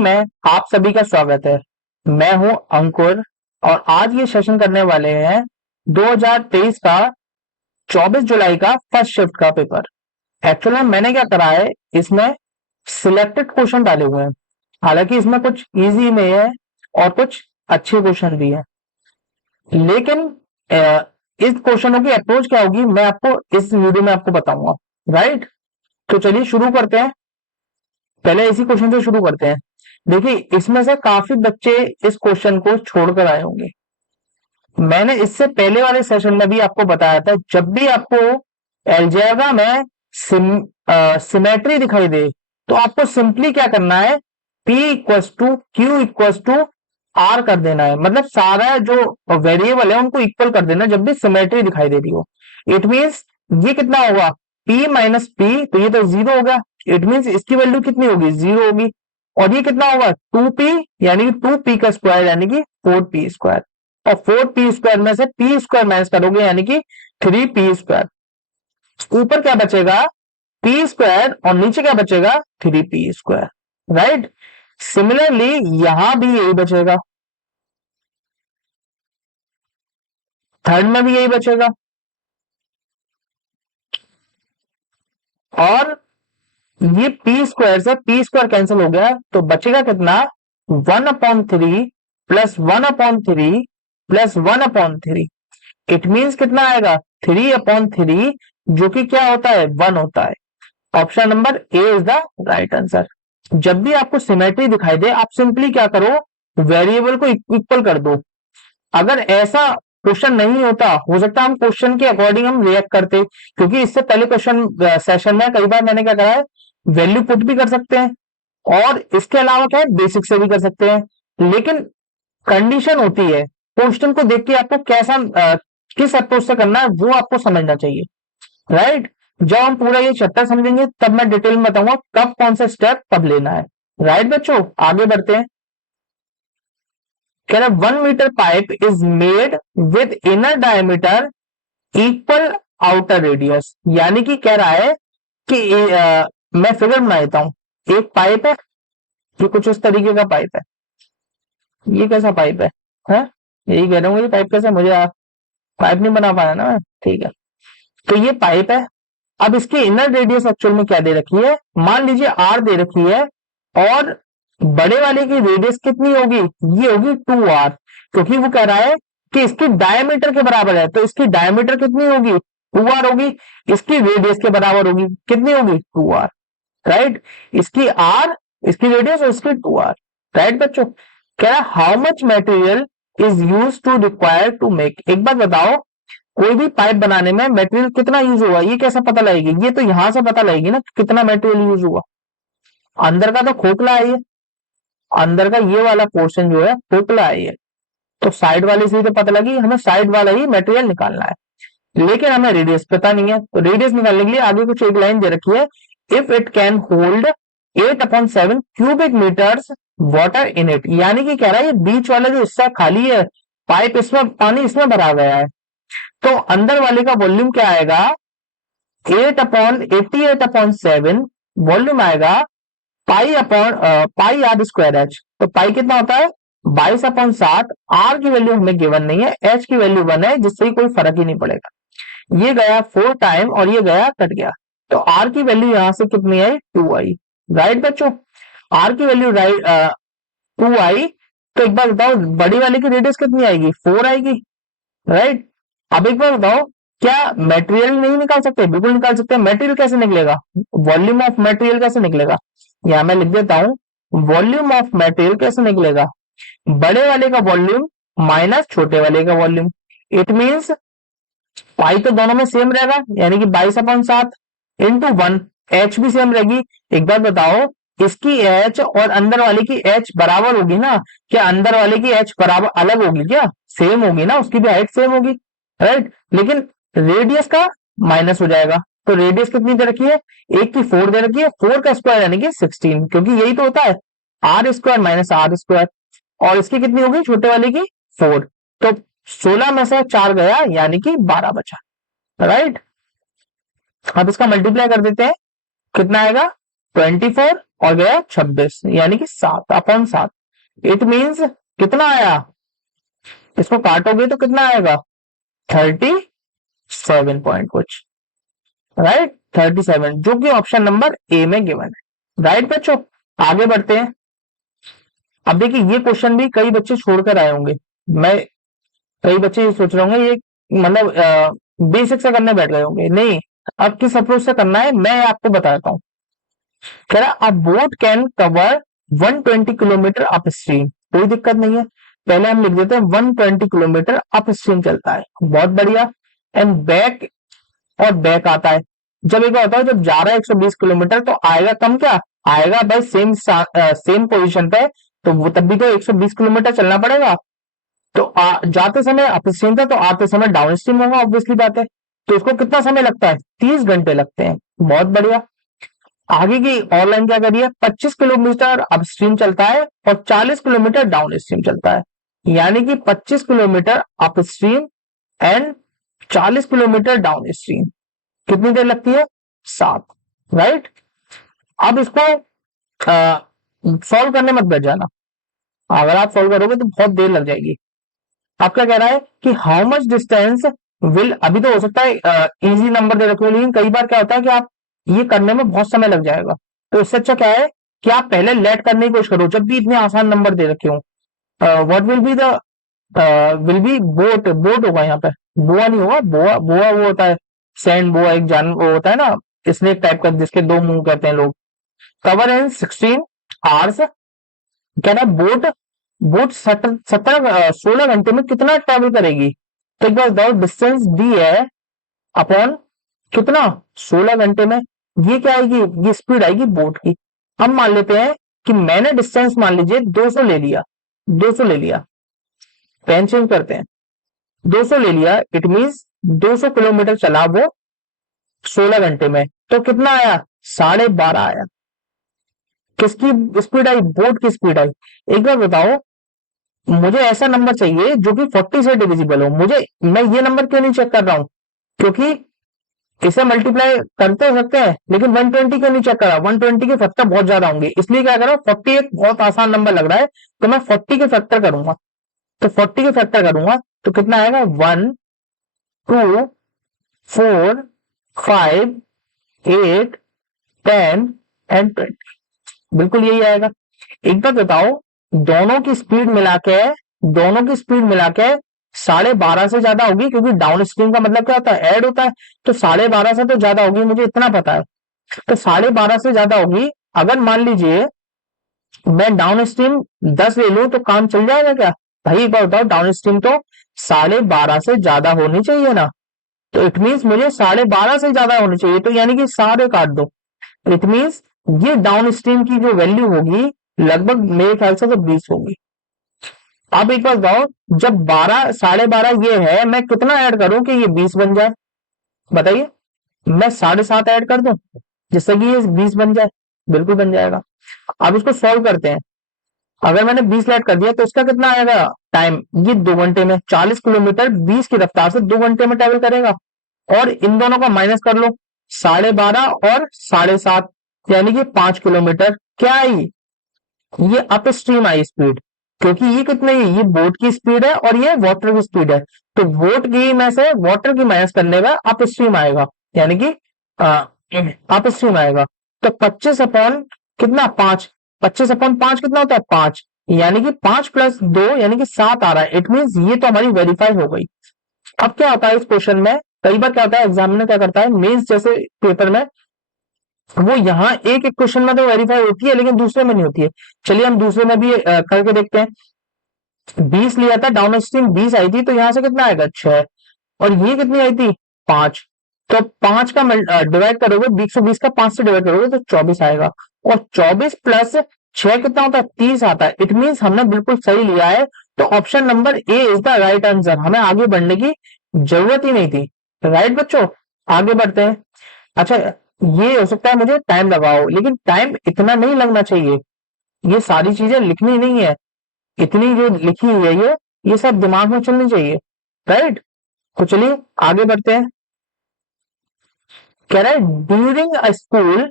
में आप सभी का स्वागत है। मैं हूं अंकुर और आज ये सेशन करने वाले हैं 2023 का 24 जुलाई का फर्स्ट शिफ्ट का पेपर। एक्चुअली में मैंने क्या करा है, इसमें सिलेक्टेड क्वेश्चन डाले हुए हैं। हालांकि इसमें कुछ इजी में है और कुछ अच्छे क्वेश्चन भी है, लेकिन इस क्वेश्चनों की अप्रोच क्या होगी मैं आपको इस वीडियो में आपको बताऊंगा। राइट, तो चलिए शुरू करते हैं। पहले इसी क्वेश्चन से शुरू करते हैं। देखिए, इसमें से काफी बच्चे इस क्वेश्चन को छोड़कर आए होंगे। मैंने इससे पहले वाले सेशन में भी आपको बताया था, जब भी आपको अलजेब्रा में सिमेट्री दिखाई दे तो आपको सिंपली क्या करना है, P equals to Q equals to R कर देना है। मतलब सारा जो वेरिएबल है उनको इक्वल कर देना जब भी सिमेट्री दिखाई दे रही हो। इट मीन्स ये कितना होगा, P माइनस P, तो ये तो जीरो होगा। इट मीन्स इसकी वैल्यू कितनी होगी, जीरो होगी। और ये कितना होगा, 2P, यानी कि 2P का स्क्वायर यानी कि 4P स्क्वायर। और 4P स्क्वायर में से P स्क्वायर माइनस करोगे यानी कि 3P स्क्वायर। ऊपर क्या बचेगा, P स्क्वायर, और नीचे क्या बचेगा, 3P स्क्वायर। राइट, सिमिलरली यहां भी यही बचेगा, थर्ड में भी यही बचेगा। और ये P स्क्वायर से P स्क्वायर कैंसिल हो गया तो बचेगा कितना, 1/3 प्लस 1/3 प्लस 1/3। इट मीन्स कितना आएगा, 3/3, जो कि क्या होता है, 1 होता है। Option number A is the right answer. जब भी आपको सिमेट्री दिखाई दे आप सिंपली क्या करो, वेरिएबल को इक्वल कर दो। अगर ऐसा क्वेश्चन नहीं होता, हो सकता है हम क्वेश्चन के अकॉर्डिंग हम रिएक्ट करते, क्योंकि इससे पहले क्वेश्चन सेशन में कई बार मैंने क्या करा है, वैल्यू पुट भी कर सकते हैं और इसके अलावा क्या है, बेसिक से भी कर सकते हैं। लेकिन कंडीशन होती है, क्वेश्चन को देख के आपको कैसा किस अप्रोच से करना है वो आपको समझना चाहिए। राइट, जब हम पूरा ये चैप्टर समझेंगे तब मैं डिटेल में बताऊंगा कब कौन सा स्टेप कब लेना है। राइट बच्चों, आगे बढ़ते हैं। कह रहा 1 metre pipe is made with inner diameter equal outer radius. यानी कि कह रहा है कि मैं फिगर बना देता हूं। एक पाइप है, ये कुछ इस तरीके का पाइप है। ये कैसा पाइप है? यही कह रहा हूँ, ये पाइप कैसा, मुझे पाइप नहीं बना पाया ना मैं। ठीक है, तो ये पाइप है। अब इसकी इनर रेडियस एक्चुअल में क्या दे रखी है, मान लीजिए आर दे रखी है, और बड़े वाले की रेडियस कितनी होगी, ये होगी 2R, क्योंकि वो कह रहा है कि इसकी डायमीटर के बराबर है, तो इसकी डायमीटर कितनी होगी, 2R होगी। इसकी रेडियस के बराबर होगी, कितनी होगी, 2R। राइट, इसकी R, इसकी रेडियस और इसकी 2R। राइट बच्चों, कह रहा how much material is use to require to make. एक बात बताओ, कोई भी पाइप बनाने में मटेरियल कितना यूज हुआ, ये कैसे पता लगेगी, ये तो यहां से पता लगेगी ना कितना मटेरियल यूज हुआ। अंदर का तो खोखला है, ये अंदर का ये वाला पोर्शन जो है खोखला है ये, तो साइड वाले से ही तो पता लगी, हमें साइड वाला ही मटेरियल निकालना है। लेकिन हमें रेडियस पता नहीं है, तो रेडियस निकालने के लिए आगे कुछ एक लाइन दे रखी है, if it can hold 8/7 cubic metres water in it. यानी कि कह रहा है ये बीच वाला जो हिस्सा खाली है पाइप, इसमें पानी इसमें भरा गया है, तो अंदर वाले का वॉल्यूम क्या आएगा, 8/88/7 वॉल्यूम आएगा पाई आर स्क्वायर एच। तो पाई कितना होता है, 22/7। आर की वैल्यू हमें गिवन नहीं है, एच की वैल्यू 1 है, जिससे कोई फर्क ही नहीं पड़ेगा। ये गया 4 टाइम और ये गया कट गया, तो आर की वैल्यू यहां से कितनी आई, 2 आई। राइट बच्चों, आर की वैल्यू राइट 2 आई। तो एक बार बताओ, बड़ी वाले की रेडियस कितनी आएगी, 4 आएगी। राइट, अब एक बार बताओ, क्या मटेरियल नहीं निकाल सकते, बिल्कुल निकाल सकते हैं। मटेरियल कैसे निकलेगा, वॉल्यूम ऑफ मटेरियल कैसे निकलेगा, यहां मैं लिख देता हूं, वॉल्यूम ऑफ मटेरियल कैसे निकलेगा, बड़े वाले का वॉल्यूम माइनस छोटे वाले का वॉल्यूम। इट मींस पाई तो दोनों में सेम रहेगा, यानी कि 22/7 इंटू 1, एच भी सेम रहेगी। एक बार बताओ, इसकी एच और अंदर वाले की एच बराबर होगी ना, क्या अंदर वाले की एच बराबर अलग होगी, क्या सेम होगी ना, उसकी भी हाइट सेम होगी। राइट, लेकिन रेडियस का माइनस हो जाएगा, तो रेडियस कितनी दे रखी है, एक की 4 दे रखी है, 4 का स्क्वायर यानी कि 16, क्योंकि यही तो होता है R square minus R square. और इसकी कितनी होगी, छोटे वाले की 4, तो 16 में से 4 गया यानी कि 12 बचा। राइट, अब इसका मल्टीप्लाई कर देते हैं, कितना आएगा, 24 और गया 26 यानी कि 7/7। इट मीन्स कितना आया, इसको काटोगे तो कितना आएगा 37 पॉइंट कुछ, राइट 37, जो कि ऑप्शन नंबर ए में गिवन है। राइट बच्चों, आगे बढ़ते हैं। अब देखिए ये क्वेश्चन भी कई बच्चे छोड़कर आए होंगे, मैं कई बच्चे ये सोच रहे होंगे ये मतलब बेसिक से करने बैठ गए होंगे, नहीं अब किस अप्रोच से करना है मैं आपको बताता हूं। कह रहा अ boat can cover 120 kilometre up stream, कोई दिक्कत नहीं है, पहले हम लिख देते हैं 120 किलोमीटर अप स्ट्रीम चलता है, बहुत बढ़िया। एंड बैक, और बैक आता है, जब एक बार होता है जब जा रहा है 120 किलोमीटर तो आएगा कम, क्या आएगा भाई सेम पोजीशन पे, तो वो तब भी तो 120 किलोमीटर चलना पड़ेगा। तो जाते समय अप स्ट्रीम था तो आते समय डाउन स्ट्रीम होगा, ऑब्वियसली बात है। तो उसको कितना समय लगता है, 30 घंटे लगते हैं, बहुत बढ़िया। आगे की और लाइन क्या करिए, 25 किलोमीटर अपस्ट्रीम चलता है और 40 किलोमीटर डाउन स्ट्रीम चलता है, यानी कि 25 kilometre upstream and 40 kilometre down stream, कितनी देर लगती है 7, राइट। अब इसको सॉल्व करने मत बैठ जाना, अगर आप सॉल्व करोगे तो बहुत देर लग जाएगी। आप क्या कह रहा है कि हाउ मच डिस्टेंस विल, अभी तो हो सकता है इजी नंबर दे रखे हो, लेकिन कई बार क्या होता है कि आप ये करने में बहुत समय लग जाएगा, तो इससे अच्छा क्या है कि आप पहले लेट करने की कोशिश करो जब भी इतने आसान नंबर दे रखे हो। What will be the, will be boat, boat होगा यहाँ पे, बोआ नहीं होगा, बोआ बोआ वो होता है सैंड बोआ, एक जान वो होता है ना स्नेक टाइप का जिसके 2 मुंह कहते हैं लोग। कवर इन 16 आवर्स, कह रहा बोट, बोट 16 घंटे में कितना ट्रेवल करेगी, तो एक बार बताओ डिस्टेंस डी है अपॉन कितना 16 घंटे में, ये क्या आएगी, ये स्पीड आएगी बोट की। हम मान लेते हैं कि मैंने डिस्टेंस मान लीजिए 200 ले लिया, 200 ले लिया, पेन चेंज करते हैं, 200 ले लिया, इट मींस 200 किलोमीटर चला वो 16 घंटे में, तो कितना आया 12.5 आया। किसकी स्पीड आई, बोट की स्पीड आई। एक बार बताओ मुझे ऐसा नंबर चाहिए जो कि 40 से डिविजिबल हो, मुझे, मैं ये नंबर क्यों नहीं चेक कर रहा हूं, क्योंकि इसे मल्टीप्लाई करते हो सकते हैं, लेकिन 120 क्यों नहीं चेक करा, 120 के फैक्टर बहुत ज्यादा होंगे, इसलिए क्या करो 40 एक बहुत आसान नंबर लग रहा है तो मैं 40 के फैक्टर करूंगा, तो 40 के फैक्टर करूंगा तो कितना आएगा 1 2 4 5 8 10 एंड 20, बिल्कुल यही आएगा। एक बात बताओ दोनों की स्पीड मिला के, दोनों की स्पीड मिला के 12.5 से ज्यादा होगी, क्योंकि डाउन स्ट्रीम का मतलब क्या होता है ऐड होता है, तो 12.5 से तो ज्यादा होगी, मुझे इतना पता है, तो 12.5 से ज्यादा होगी। अगर मान लीजिए मैं डाउन स्ट्रीम 10 ले लूं तो काम चल जाएगा क्या, भाई एक बार बताओ डाउन स्ट्रीम तो 12.5 से ज्यादा होनी चाहिए ना, तो इट मीन्स मुझे 12.5 से ज्यादा होनी चाहिए, तो यानी कि सारे काट दो, इट मीन्स ये डाउन स्ट्रीम की जो वैल्यू होगी लगभग मेरे ख्याल से तो 20 होगी। अब एक बात बताओ जब 12 12.5 ये है, मैं कितना ऐड करूं कि ये 20 बन जाए, बताइए, मैं 7.5 ऐड कर दूं जिससे कि ये 20 बन जाए, बिल्कुल बन जाएगा। अब इसको सॉल्व करते हैं, अगर मैंने 20 ऐड कर दिया तो इसका कितना आएगा टाइम, ये 2 घंटे में 40 किलोमीटर 20 की रफ्तार से 2 घंटे में ट्रेवल करेगा, और इन दोनों का माइनस कर लो 12.5 और 7.5, यानी कि 5 किलोमीटर क्या आई, ये अप स्ट्रीम आई स्पीड, क्योंकि ये कितने, ये बोट की स्पीड है और ये वाटर की स्पीड है, तो बोट की में से वाटर की माइनस करने का अप स्ट्रीम आएगा, यानी कि अप स्ट्रीम आएगा। तो 25 अपॉन कितना 5, 25/5 कितना होता है 5, यानी कि 5 प्लस 2 यानी कि 7 आ रहा है, इट मीन ये तो हमारी वेरीफाई हो गई। अब क्या होता है इस क्वेश्चन में, कई बार क्या होता है एग्जामिनर क्या करता है मेंस जैसे पेपर में, वो यहाँ एक एक क्वेश्चन में तो वेरीफाई होती है लेकिन दूसरे में नहीं होती है। चलिए हम दूसरे में भी करके देखते हैं। 20 लिया था डाउन स्ट्रीम 20 आई थी, तो यहां से कितना आएगा 6, और ये कितनी आई थी 5, तो 5 का डिवाइड करोगे 120 का 5 से डिवाइड करोगे तो 24 आएगा, और 24 प्लस 6 कितना होता है 30 आता है, इट मीन हमने बिल्कुल सही लिया है, तो option number A is the right answer, हमें आगे बढ़ने की जरूरत ही नहीं थी। राइट बच्चों, आगे बढ़ते हैं। अच्छा ये हो सकता है मुझे टाइम लगाओ, लेकिन टाइम इतना नहीं लगना चाहिए, ये सारी चीजें लिखनी नहीं है, इतनी जो लिखी हुई है ये सब दिमाग में चलनी चाहिए, राइट। तो चलिए आगे बढ़ते हैं। कह रहा है during a school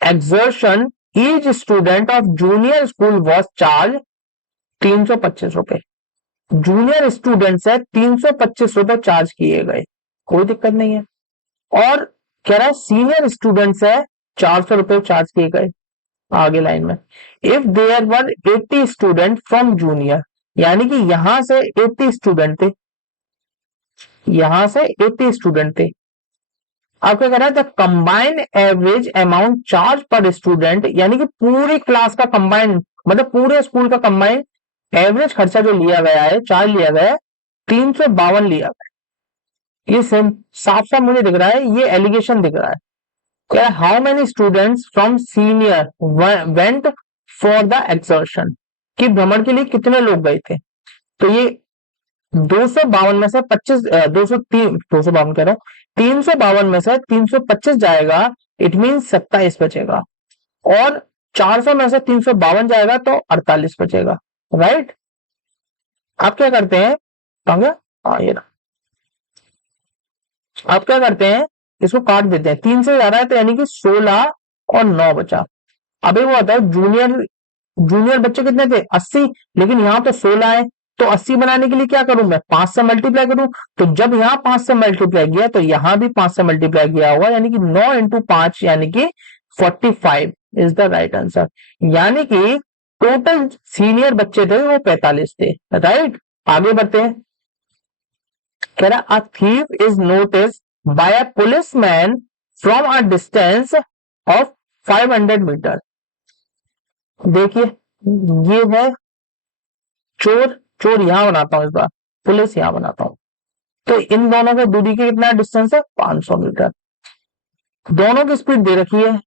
exertion each student of junior school was charge 325 रुपए। जूनियर स्टूडेंट से 325 रुपए चार्ज किए गए, कोई दिक्कत नहीं है। और कह रहा है सीनियर स्टूडेंट से 400 रुपए चार्ज किए गए। आगे लाइन में if there were 80 student from junior, यानी कि यहां से 80 स्टूडेंट थे, यहां से 80 स्टूडेंट थे। अब क्या कह रहा है, the combined average amount charge पर स्टूडेंट, यानी कि पूरी क्लास का कंबाइंड, मतलब पूरे स्कूल का कंबाइंड एवरेज खर्चा जो लिया गया है, चार्ज लिया गया है 352 लिया गया। ये साफ साफ मुझे दिख रहा है, ये एलिगेशन दिख रहा है। क्या how many students from senior went for the exertion, कि भ्रमण के लिए कितने लोग गए थे। तो ये 252 में से 25 252 कह रहा हूं, 352 में से 325 जाएगा, इट मीन 27 बचेगा। और 400 में से 352 जाएगा तो 48 बचेगा। राइट, आप क्या करते हैं, ये ना, आप क्या करते हैं, इसको काट देते हैं, 3 से जा रहा है तो यानी कि 16 और 9 बचा। अब एक वो आता है जूनियर बच्चे कितने थे 80, लेकिन यहाँ तो 16 है, तो 80 बनाने के लिए क्या करूं मैं, 5 से मल्टीप्लाई करूं। तो जब यहाँ 5 से मल्टीप्लाई किया तो यहां भी 5 से मल्टीप्लाई किया होगा, यानी कि 9 इंटू 5 यानी कि 45 इज द राइट आंसर। यानी कि टोटल सीनियर बच्चे थे वो 45 थे। राइट, आगे बढ़ते हैं। कह रहा a thief is notice by a policeman from a distance of 500 metre. देखिए ये है चोर, चोर यहां बनाता हूं, इस बार पुलिस यहां बनाता हूं। तो इन दोनों का दूरी के कितना डिस्टेंस है, 500 मीटर। दोनों की स्पीड दे रखी है,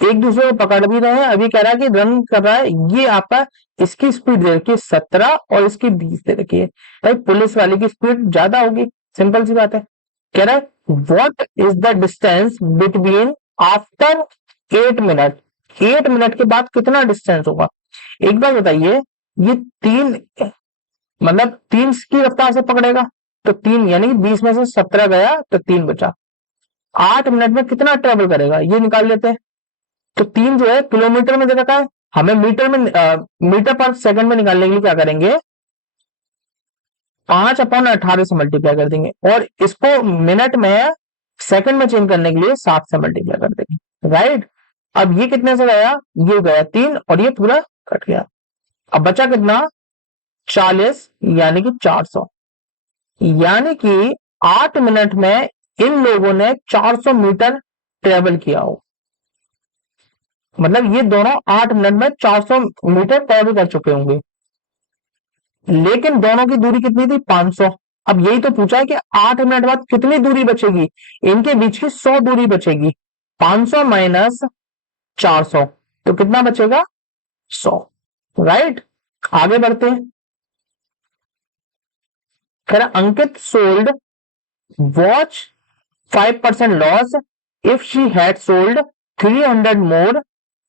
एक दूसरे को पकड़ भी रहे हैं। अभी कह रहा है कि रन कर रहा है, ये आपका इसकी स्पीड दे रखी है 17 और इसकी 20 दे रखी है। भाई पुलिस वाले की स्पीड ज्यादा होगी, सिंपल सी बात है। कह रहा है what is the distance between after 8 minute, 8 minute के बाद कितना डिस्टेंस होगा। एक बार बताइए, ये 3 मतलब 3 की रफ्तार से पकड़ेगा तो 3 यानी कि 20 में से 17 गया तो 3 बचा। 8 मिनट में कितना ट्रेवल करेगा ये निकाल लेते हैं। तो 3 जो है किलोमीटर में दे रखा है, हमें मीटर पर सेकंड में निकालने के लिए क्या करेंगे, 5/18 से मल्टीप्लाई कर देंगे, और इसको मिनट में सेकंड में चेंज करने के लिए 7 से मल्टीप्लाई कर देंगे। राइट, अब ये कितने से गया, ये गया 3 और ये पूरा कट गया। अब बचा कितना, 40 यानी कि 400, यानी कि 8 मिनट में इन लोगों ने 400 मीटर ट्रेवल किया हो। मतलब ये दोनों 8 मिनट में 400 मीटर ट्रेवल कर चुके होंगे, लेकिन दोनों की दूरी कितनी थी, 500। अब यही तो पूछा है कि 8 मिनट बाद कितनी दूरी बचेगी, इनके बीच की 100 दूरी बचेगी। 500 माइनस 400 तो कितना बचेगा, 100। राइट, आगे बढ़ते हैं। खैर Ankit sold watch 5% loss, if she had sold 300 more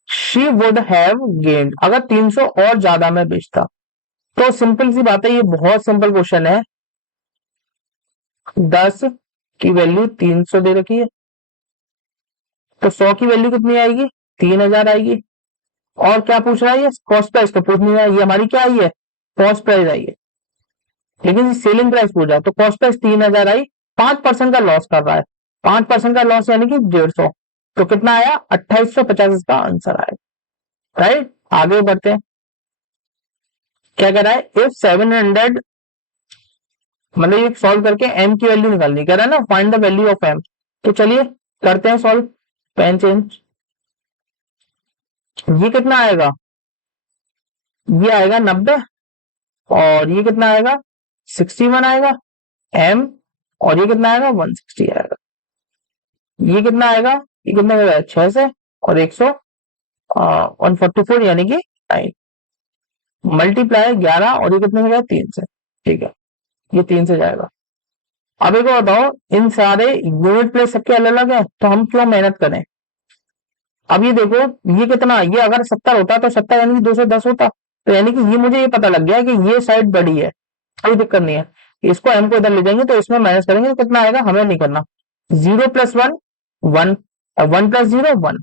she would have gained. अगर 300 और ज्यादा में बेचता, तो सिंपल सी बात है, ये बहुत सिंपल क्वेश्चन है। 10 की वैल्यू 300 दे रखी है, तो 100 की वैल्यू कितनी आएगी, 3000 आएगी। और क्या पूछ रहा है, ये कॉस्ट प्राइस तो पूछ नहीं रहा है, ये हमारी क्या आई है, कॉस्ट प्राइस आई है। लेकिन सेलिंग प्राइस पूछा तो कॉस्ट प्राइस 3000 आई, 5% का लॉस कर रहा है, 5% का लॉस यानी कि 150, तो कितना आया 2850 इसका आंसर आएगा। राइट, आगे बढ़ते हैं। क्या कह रहा है, इफ 700, मतलब ये सॉल्व करके m की वैल्यू निकालनी कह रहा है ना, find the value of m। तो चलिए करते हैं सॉल्व, पेन चेंज। ये कितना आएगा, ये आएगा 90, और ये कितना आएगा 61 आएगा m, और ये कितना आएगा 160 आएगा। ये कितना आएगा, ये कितना आएगा 6 से और 144 यानी कि 9, मल्टीप्लाई 11 और ये कितने से गया 3 से। ठीक है, ये 3 से जाएगा। अब एक बताओ, इन सारे यूनिट प्लेस सबके अलग अलग है, तो हम क्यों मेहनत करें। अब ये देखो, ये कितना, ये अगर 70 होता तो 70 यानी कि 210 होता, तो यानी कि ये मुझे ये पता लग गया कि ये साइड बड़ी है, कोई दिक्कत नहीं है। इसको m को इधर ले जाएंगे तो इसमें माइनस करेंगे तो कितना आएगा, हमें नहीं करना। 0 + 1 1, 1 + 0 1,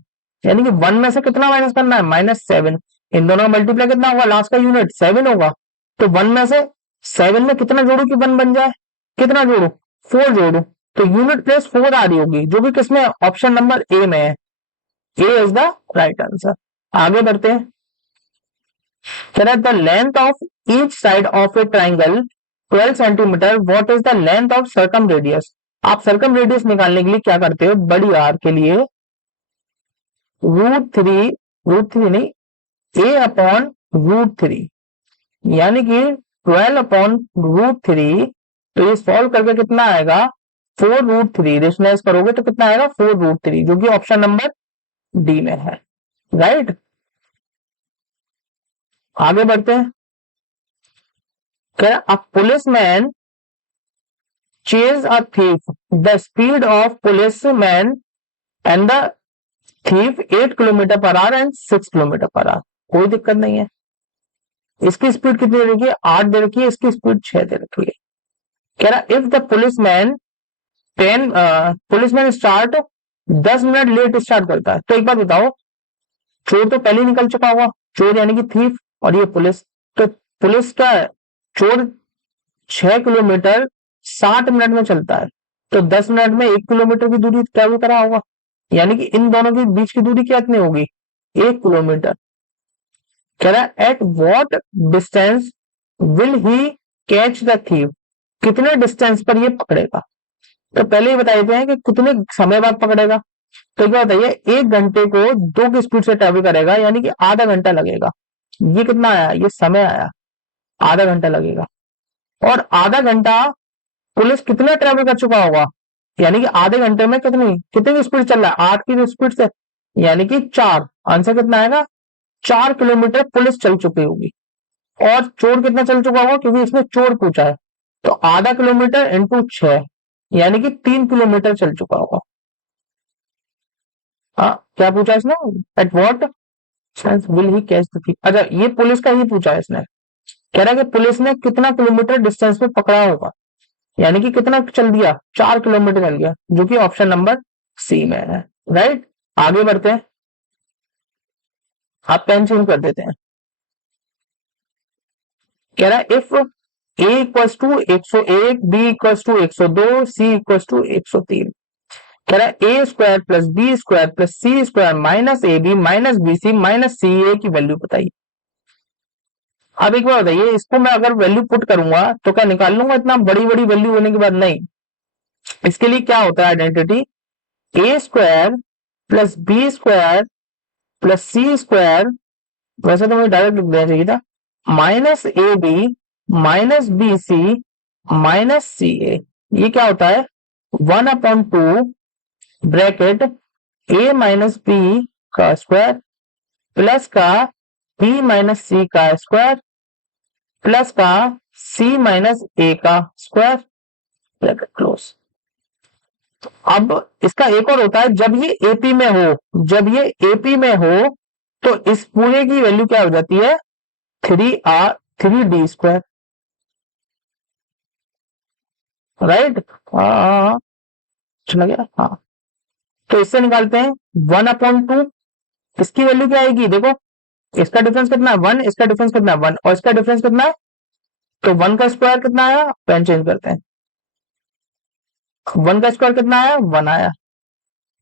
यानी कि 1 में से कितना माइनस करना है, -7। इन दोनों का मल्टीप्लाई कितना होगा, लास्ट का यूनिट 7 होगा। तो 1 में से 7 में कितना जोड़ू कि 1 बन जाए, कितना जोड़ू, 4 जोड़ू। तो यूनिट प्लेस 4 आ रही होगी, जो कि किसमें, ऑप्शन नंबर ए में है। ए इज द राइट आंसर। आगे बढ़ते हैं। The length of each side of A triangle 12 centimetre, what is the length of circum radius. आप सर्कम रेडियस निकालने के लिए क्या करते हो, बड़ी आर के लिए √3 नहीं, ए अपॉन √3, यानी कि 12 अपॉन √3। तो ये सॉल्व करके कितना आएगा, 4√3। रेशनलाइज करोगे तो कितना आएगा, 4√3, जो कि ऑप्शन नंबर डी में है। राइट, आगे बढ़ते हैं। क्या, a policeman chase a thief, the speed of policeman and the thief 8 kilometre per hour and 6 kilometre per hour. कोई दिक्कत नहीं है। इसकी स्पीड कितनी दे रखी है, 8 दे रखी है, इसकी स्पीड 6 दे रखी है। कह रहा if the policeman start 10 minute let start करता है, तो एक बात बताओ, चोर तो पहले ही निकल चुका होगा, चोर यानी कि थीफ, और ये पुलिस, तो पुलिस का चोर 6 किलोमीटर 60 मिनट में चलता है, तो 10 मिनट में 1 किलोमीटर की दूरी ट्रेवल करा होगा, यानी कि इन दोनों के बीच की दूरी कितनी होगी, 1 किलोमीटर। कह रहा है at what distance will he catch the thief, कितने डिस्टेंस पर ये पकड़ेगा। तो पहले ही बता देते हैं कि कितने समय बाद पकड़ेगा। तो क्या बताइए, 1 घंटे को 2 की स्पीड से ट्रेवल करेगा, यानी कि आधा घंटा लगेगा। ये कितना आया, ये समय आया, आधा घंटा लगेगा। और आधा घंटा पुलिस कितना ट्रेवल कर चुका होगा, यानी कि आधे घंटे में कितनी कितनी स्पीड चल रहा है, 8 की स्पीड से, यानी कि 4। आंसर कितना आएगा, 4 किलोमीटर पुलिस चल चुकी होगी। और चोर कितना चल चुका होगा, क्योंकि इसमें चोर पूछा है, तो आधा किलोमीटर इंटू 6, यानी कि 3 किलोमीटर चल चुका होगा। हाँ, क्या पूछा इसने, at what distance will he catch the thief. अच्छा, ये पुलिस का ही पूछा है इसने। कह रहा है कि पुलिस ने कितना किलोमीटर डिस्टेंस में पकड़ा होगा, यानी कि कितना चल दिया, 4 किलोमीटर चल गया, जो कि ऑप्शन नंबर सी में है। राइट, आगे बढ़ते हैं। आप पेन चेंज कर देते हैं। कह रहा है if A equals to 101, B equals to 102, C equals to 103। कह रहा है A square plus B square plus C square minus A B minus B C minus C A की वैल्यू बताइए। अब एक बार बताइए, इसको मैं अगर वैल्यू पुट करूंगा तो क्या निकाल लूंगा इतना बड़ी बड़ी वैल्यू होने के बाद, नहीं। इसके लिए क्या होता है identity, A square plus B square plus C square, वैसे तो मुझे डायरेक्ट लिख देना चाहिए था, minus A B minus B C minus C A. ये क्या होता है, 1/2 ब्रैकेट ए माइनस बी का स्क्वायर प्लस का बी माइनस सी का स्क्वायर प्लस का सी माइनस ए का स्क्वायर, ब्रैकेट क्लोज। अब इसका एक और होता है, जब ये एपी में हो, जब ये एपी में हो तो इस पूरे की वैल्यू क्या हो जाती है, 3d स्क्वायर। राइट, हाँ चला गया, हाँ। तो इससे निकालते हैं 1/2, इसकी वैल्यू क्या आएगी, देखो इसका डिफरेंस कितना है 1, इसका डिफरेंस कितना है 1, और इसका डिफरेंस कितना है, तो 1 का स्क्वायर कितना आया, पेन चेंज करते हैं, 1 का स्क्वायर कितना आया, 1 आया,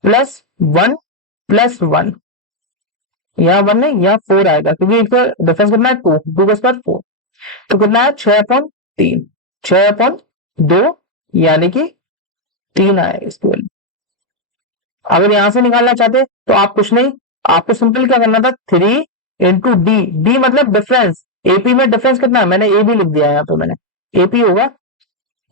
प्लस 1 प्लस 1, यहाँ 1 नहीं, यहाँ 4 आएगा, क्योंकि इसका डिफरेंस कितना है 2 का स्क्वायर 4। तो कितना है 6/3, 6/2, यानी कि 3 आएगा इसकी वैल्यू। अगर यहां से निकालना चाहते तो आप कुछ नहीं, आपको सिंपल क्या करना था, 3 इंटू डी, डी मतलब डिफरेंस, एपी में डिफरेंस कितना है, मैंने ए भी लिख दिया यहाँ पे, मैंने एपी होगा,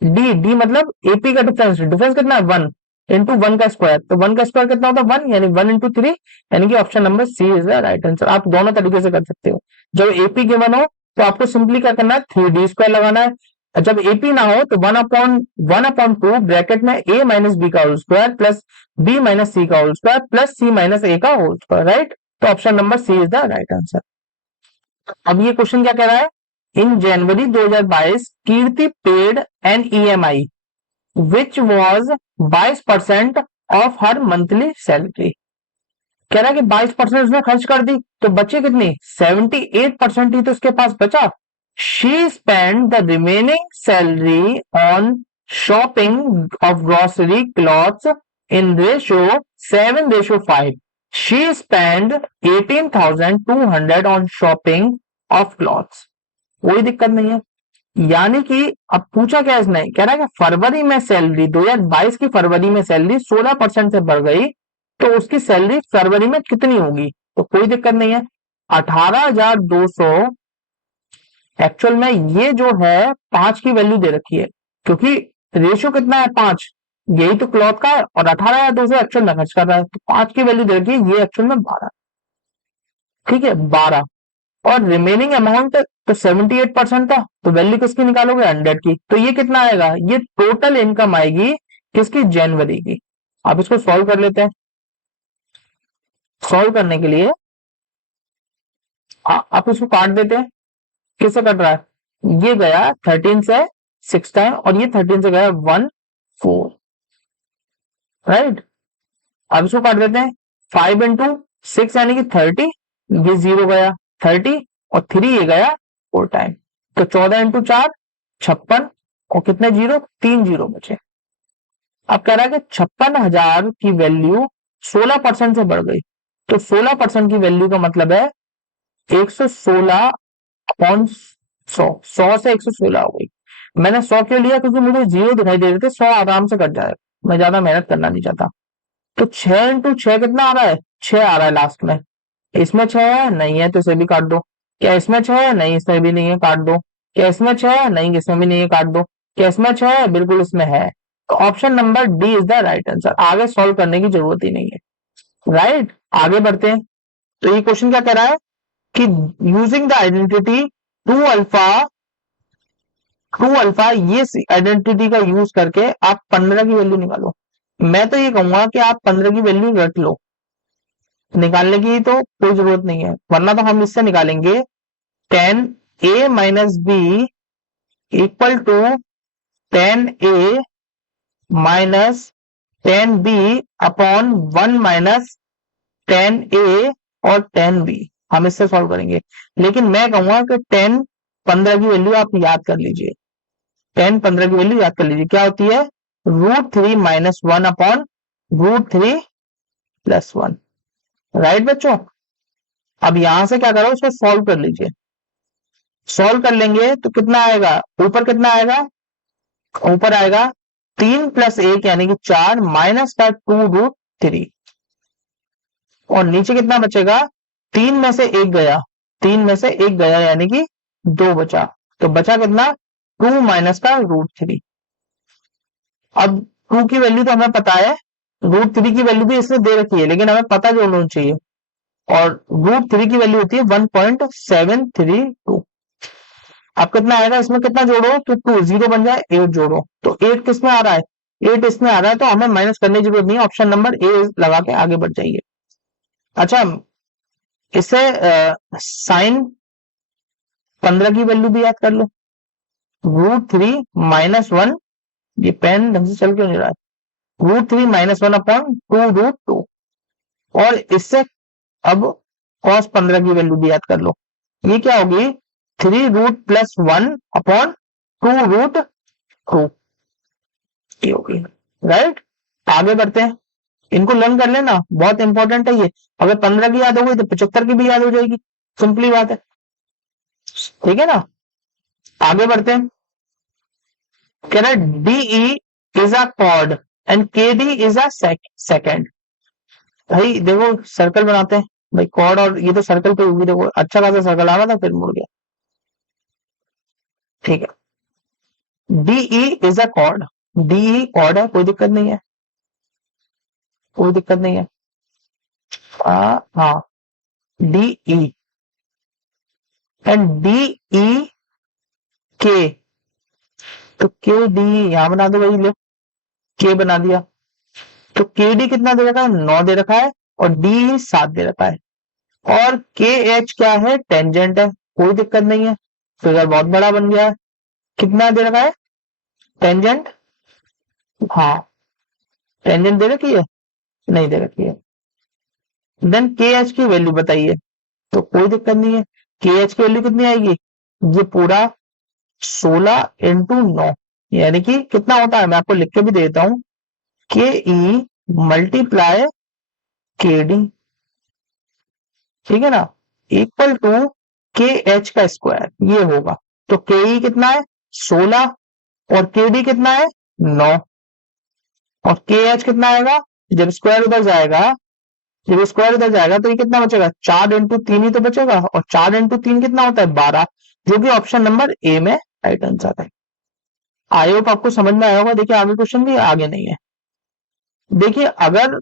डी डी मतलब एपी का डिफरेंस, डिफरेंस कितना है 1 इंटू 1 का स्क्वायर, तो 1 का स्क्वायर कितना होता है 1, यानी 1 इंटू 3, यानी कि option number C is the right answer. आप दोनों तरीके से कर सकते हो, जब एपी गिवन हो तो आपको सिंपली क्या करना है, 3d स्क्वायर लगाना है, जब एपी ना हो तो 1/2 ब्रैकेट में ए माइनस बी का whole square plus B minus C का whole square plus C minus A का होल स्क्वायर। राइट, तो option number C is the right answer. अब ये क्वेश्चन क्या कह रहा है, in January 2022 Kirti paid an EMI which was 22% of her monthly salary. कह रहा है कि 22% उसने खर्च कर दी, तो बचे कितनी 78% ही तो उसके पास बचा। She spend the remaining salary on shopping of grocery clothes in ratio 7:5। She spend 18,200 on shopping of clothes. कोई दिक्कत नहीं है। यानी कि अब पूछा क्या इसने, कह रहा है कि फरवरी में सैलरी 2022 की फरवरी में सैलरी 16% से बढ़ गई, तो उसकी सैलरी फरवरी में कितनी होगी। तो कोई दिक्कत नहीं है, 18,200 एक्चुअल में ये जो है 5 की वैल्यू दे रखी है, क्योंकि रेशियो कितना है 5, यही तो क्लॉथ का है, और 18,200 एक्चुअल में खर्च कर रहा है, तो 5 की वैल्यू दे रखी है, ये एक्चुअल में 12। ठीक है 12, और रिमेनिंग अमाउंट तो 78% था, तो वैल्यू किसकी निकालोगे 100 की, तो ये कितना आएगा, ये टोटल इनकम आएगी किसकी, जनवरी की। आप इसको सॉल्व कर लेते हैं। सॉल्व करने के लिए आप इसको काट देते हैं। किससे कट रहा है, ये गया 13 से 6 टाइम, और ये 13 से गया 1 4, राइट। अब इसको काट देते हैं, 5 इंटू 6 यानी कि 30, ये 0 गया 30, और 3 ये गया 4 टाइम, तो 14 इंटू 4 56, और कितने जीरो, 3 जीरो बचे। अब कह रहा है कि 56,000 की वैल्यू 16% से बढ़ गई, तो 16% की वैल्यू का मतलब है 116 अपॉन 100, 100 से 116 हो गई। मैंने 100 क्यों लिया, क्योंकि मुझे जीरो दिखाई दे रहे थे, 100 आराम से कट जाएगा, मैं ज्यादा मेहनत करना नहीं चाहता। तो 6 इंटू 6 कितना आ रहा है, 6 आ रहा है लास्ट में। इसमें 6 है, नहीं है, तो इसे भी काट दो। क्या इसमें 6 है, नहीं इसमें भी नहीं है, काट दो। क्या इसमें 6 है, नहीं इसमें भी नहीं है, काट दो। क्या इसमें 6 है, बिल्कुल इसमें है। तो option number D is the right answer, आगे सॉल्व करने की जरूरत ही नहीं है, राइट। आगे बढ़ते हैं। तो ये क्वेश्चन क्या कह रहा है कि using the identity true alpha, ये आइडेंटिटी का यूज करके आप 15 की वैल्यू निकालो। मैं तो ये कहूंगा कि आप 15 की वैल्यू रख लो, निकालने की तो कोई जरूरत नहीं है, वरना तो हम इससे निकालेंगे 10a minus B equal to 10a minus 10b upon 1 minus 10a और 10b। हम इससे सॉल्व करेंगे, लेकिन मैं कहूंगा कि 10 15 की वैल्यू आप याद कर लीजिए। 10 15 की वैल्यू याद कर लीजिए, क्या होती है, √3 माइनस 1 अपॉन √3 प्लस 1, राइट बच्चों। अब यहां से क्या करो, उसको सॉल्व कर लीजिए। सॉल्व कर लेंगे तो कितना आएगा, ऊपर कितना आएगा, ऊपर आएगा 3 प्लस 1 यानी कि 4 माइनस का 2√3, और नीचे कितना बचेगा, 3 में से 1 गया, 3 में से 1 गया यानी कि 2 बचा, तो बचा कितना 2 माइनस का √3। अब 2 की वैल्यू तो हमें पता है, √3 की वैल्यू भी इसने दे रखी है, लेकिन हमें पता जो होना चाहिए, और √3 की वैल्यू होती है 1.732। अब कितना आएगा, इसमें कितना जोड़ो, तो 2 0 बन जाए, 8 जोड़ो, तो 8 किस में आ रहा है, 8 इसमें आ रहा है, तो हमें माइनस करने की जरूरत नहीं है, ऑप्शन नंबर ए लगा के आगे बढ़ जाइए। अच्छा, इससे साइन 15 की वैल्यू भी याद कर लो, √3 माइनस 1, ये पेन ढंग से चल क्यों नहीं रहा है, √3 माइनस 1 अपॉन 2√2, और इससे अब cos 15 की वैल्यू भी याद कर लो, ये क्या होगी, 3 रूट प्लस 1 अपॉन 2√2, ये होगी, राइट। आगे बढ़ते हैं, इनको लर्न कर लेना, बहुत इंपॉर्टेंट है ये। अगर 15 की याद हो गई तो 75 की भी याद हो जाएगी, सिंपली बात है, ठीक है ना। आगे बढ़ते हैं, कह रहा है DE is a chord and KD is a secant. भाई देखो सर्कल बनाते हैं, भाई कॉर्ड और ये तो सर्कल पे होगी, देखो अच्छा खासा सर्कल आ रहा था फिर मुड़ गया, ठीक है। DE is a chord, DE chord है, कोई दिक्कत नहीं है, कोई दिक्कत नहीं है। हाँ, डीई एंड डीई के, तो के डी यहां बना दो भाई, ले के बना दिया, तो के डी कितना दे रखा है, 9 दे रखा है, और डी 7 दे रखा है, और के एच क्या है, टेंजेंट है, कोई दिक्कत नहीं है, फिगर बहुत बड़ा बन गया है। कितना दे रखा है टेंजेंट, हाँ टेंजेंट दे रखी है, नहीं दे रखी है, देन के एच की वैल्यू बताइए, तो कोई दिक्कत नहीं है। के एच की वैल्यू कितनी आएगी, ये पूरा 16 इंटू 9, यानी कि कितना होता है, मैं आपको लिख के भी देता हूं, के ई मल्टीप्लाई के डी, ठीक है ना, इक्वल टू के एच का स्क्वायर, ये होगा। तो के ई कितना है 16 और के डी कितना है 9, और के एच कितना आएगा, जब स्क्वायर उधर जाएगा, जब स्क्वायर उधर जाएगा तो ये कितना बचेगा, 4 इंटू 3 ही तो बचेगा, और 4 इंटू 3 कितना होता है 12, जो कि ऑप्शन नंबर ए में राइट आंसर है। आई होप आपको समझ में आया होगा। देखिए आगे क्वेश्चन भी आगे नहीं है। देखिए अगर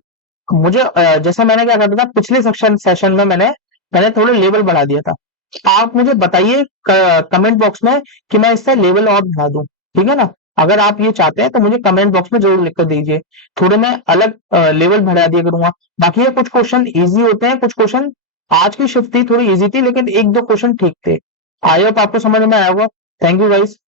मुझे जैसे मैंने क्या करता था पिछले सेशन में मैंने थोड़े लेवल बढ़ा दिया था। आप मुझे बताइए कमेंट बॉक्स में कि मैं इससे लेवल और बढ़ा दूं, ठीक है ना। अगर आप ये चाहते हैं तो मुझे कमेंट बॉक्स में जरूर लिख कर दीजिए, थोड़े मैं अलग लेवल बढ़ा दिया करूंगा। बाकी ये कुछ क्वेश्चन इजी होते हैं, कुछ क्वेश्चन आज की शिफ्ट थी थोड़ी इजी थी, लेकिन एक दो क्वेश्चन ठीक थे। आई होप आपको समझ में आया होगा। Thank you guys.